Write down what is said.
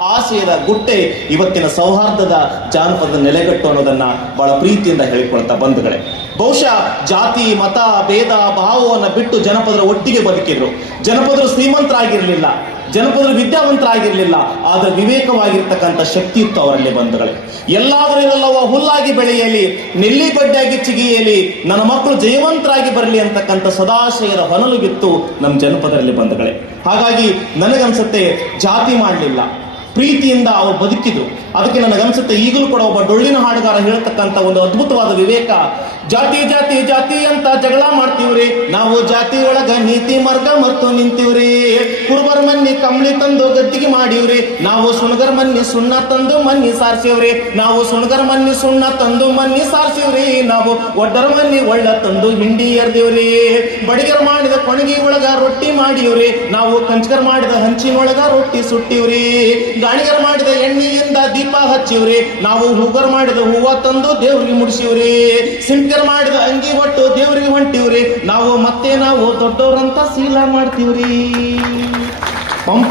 ಆಶಯದ ಗುಟ್ಟೆ ಇವತ್ತಿನ ಸೌಹಾರ್ದದ ಜಾನಪದ ನೆಲೆಗಟ್ಟು ಅನ್ನೋದನ್ನ ಬಹಳ ಪ್ರೀತಿಯಿಂದ ಹೇಳಿಕೊಳ್ತಾ ಬಂಧುಗಳೇ. ಬಹುಶಃ ಜಾತಿ, ಮತ, ಭೇದ, ಭಾವವನ್ನು ಬಿಟ್ಟು ಜನಪದರ ಒಟ್ಟಿಗೆ ಬದುಕಿದ್ರು. ಜನಪದರು ಶ್ರೀಮಂತರಾಗಿರಲಿಲ್ಲ, ಜನಪದರು ವಿದ್ಯಾವಂತರಾಗಿರಲಿಲ್ಲ, ಆದ್ರೆ ವಿವೇಕವಾಗಿರ್ತಕ್ಕಂಥ ಶಕ್ತಿ ಇತ್ತು ಅವರಲ್ಲಿ ಬಂಧುಗಳೇ. ಎಲ್ಲಾದರೂ ಇರಲ್ಲವ ಹುಲ್ಲಾಗಿ ಬೆಳೆಯಲಿ, ನೆಲ್ಲಿ ಬಡ್ಡಿಯಾಗಿ ಚಿಗಿಯಲಿ, ನನ್ನ ಮಕ್ಕಳು ಜಯವಂತರಾಗಿ ಬರಲಿ ಅಂತಕ್ಕಂಥ ಸದಾಶಯದ ಹೊನಲು ಬಿತ್ತು ನಮ್ಮ ಜನಪದರಲ್ಲಿ ಬಂಧುಗಳೇ. ಹಾಗಾಗಿ ನನಗನ್ಸುತ್ತೆ ಜಾತಿ ಮಾಡಲಿಲ್ಲ ಪ್ರೀತಿಯಿಂದ ಅವರು ಬದುಕಿದ್ರು. ಅದಕ್ಕೆ ನನಗನ್ಸುತ್ತೆ ಈಗಲೂ ಕೂಡ ಒಬ್ಬ ಡೊಳ್ಳಿನ ಹಾಡುಗಾರ ಹೇಳ್ತಕ್ಕಂಥ ಒಂದು ಅದ್ಭುತವಾದ ವಿವೇಕ, ಜಾತಿ ಜಾತಿ ಜಾತಿ ಅಂತ ಜಗಳ ಮಾಡ್ತೀವ್ರಿ, ನಾವು ಜಾತಿ ಒಳಗ ನೀತಿ ಮಾರ್ಗ ಮತ್ತು ನಿಂತೀವ್ರಿ ಕುರುಬರ ಮನ್ನಿ ಕಂಬಳಿ ತಂದು ಗದ್ದಿಗೆ ಮಾಡಿವ್ರಿ. ನಾವು ಸುಣಗರ್ ಮನ್ನಿ ಸುಣ್ಣ ತಂದು ಮನ್ನಿ ಸಾರ್ಸಿವ್ರಿ ನಾವು ಸುಣಗರ ಮನ್ನಿ ಸುಣ್ಣ ತಂದು ಮನ್ನಿ ಸಾರ್ಸಿವ್ರಿ ನಾವು ಒಡ್ಡರ ಮನ್ನಿ ಒಳ್ಳ ತಂದು ಹಿಂಡಿ ಎರ್ದಿವ್ರಿ. ಬಡಿಗರ್ ಮಾಡಿದ ಕೊಣಗಿ ಒಳಗ ರೊಟ್ಟಿ ಮಾಡಿವ್ರಿ. ನಾವು ಕಂಚಗರ್ ಮಾಡಿದ ಹಂಚಿನೊಳಗ ರೊಟ್ಟಿ ಸುಟ್ಟಿವ್ರಿ. ಗಾಣಿಗರ್ ಮಾಡಿದ ಎಣ್ಣೆಯಿಂದ ದೀಪ ಹಚ್ಚಿವ್ರಿ. ನಾವು ಹೂಗರ್ ಮಾಡಿದ ಹೂವ ತಂದು ದೇವ್ರಿಗೆ ಮುಡಿಸಿವ್ರಿ. ಸಿಂಕರ್ ಮಾಡಿದ ಅಂಗಿ ದೇವ್ರಿಗೆ ಹೊಂಟಿವ್ರಿ ನಾವು ಮತ್ತೆ ನಾವು ದೊಡ್ಡವ್ರಂತ ಸೀಲ ಮಾಡ್ತೀವ್ರಿ. ಪಂಪ